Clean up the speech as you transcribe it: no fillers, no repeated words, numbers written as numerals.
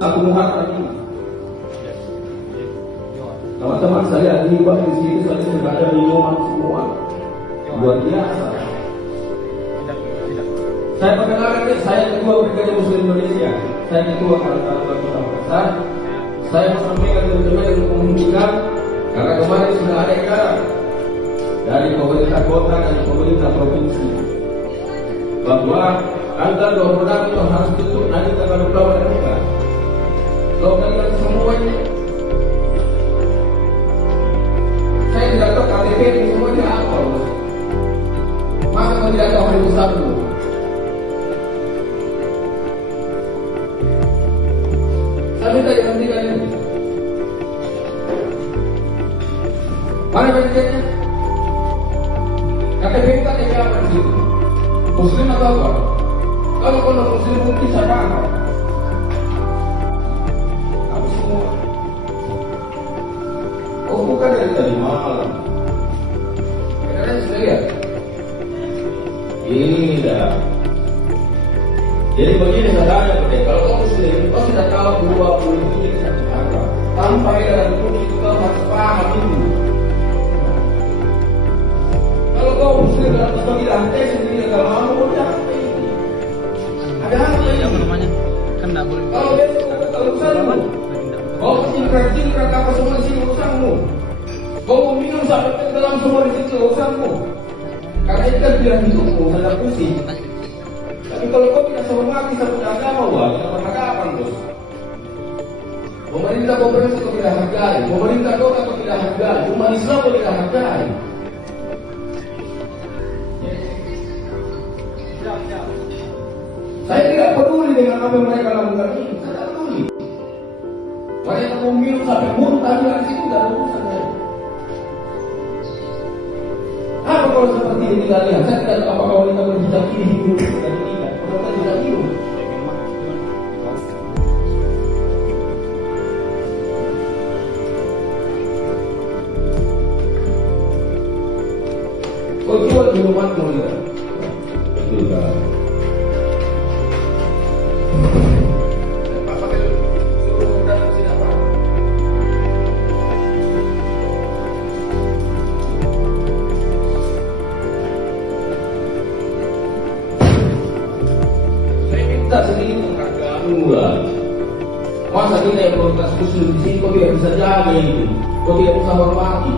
Satu Muharram ini. Teman-teman saya hibah di sini, saya sudah ada minuman semua. Luar biasa. Saya perkenalkan, saya ketua Brigade Muslim Indonesia. Saya ketua Kalangan Kota Makassar. Saya menyampaikan teman-teman untuk menghubungkan karena kemarin sudah ada edaran dari pemerintah kota dan pemerintah provinsi bahwa tanggal 26 itu harus tutup, nanti tanggal 28 buka. Kalau kalian semuanya, saya tidak tahu KTP ini semuanya apa, maka saya tidak tahu hari besar dulu. Saya minta dihentikan ini. Mana bagiannya? KTP kita ada apa di situ? Muslim atau apa? Kalau Muslim mungkin siapa apa? Apa semua? Oh bukan dari tadi malam. Kalian sudah lihat? Ini dah. Jadi begini saudara, kalau kamu Muslim, kau sudah tahu 20 ini satu harga. Tanpa edaran pun itu kau harus paham itu. Kalau kau Muslim dalam sebagai lantai sendiri, kalau kamu pun capek. Ada apa ini? Kan tidak boleh. Kalau besok kalau urusanmu, kau singkat apa semua di sini urusanmu. Kau mau minum sampai ke dalam semua di situ urusanmu. Karena itu kan bilang hidupmu, tidak pusing. Tapi kalau kau tidak menghormati satu agama, wah, tidak berhadapan bos. Pemerintah provinsi kau tidak hargai, pemerintah kota kau tidak hargai, umat Islam kau tidak hargai. Saya tidak peduli dengan apa yang mereka lakukan ini, saya tidak peduli. Mereka mau minum sampai muntah di situ, tidak ada urusan saya. Apa kalau seperti ini kalian? Saya tidak tahu apakah wanita berhijab ini hidup dan tidak. Kalau tidak hidup. Kau jual minuman kau tidak? Tidak. Kita sendiri menghargai lah. Masa kita yang berorientasi Muslim di sini kau tidak bisa jaga itu, kau tidak bisa hormati.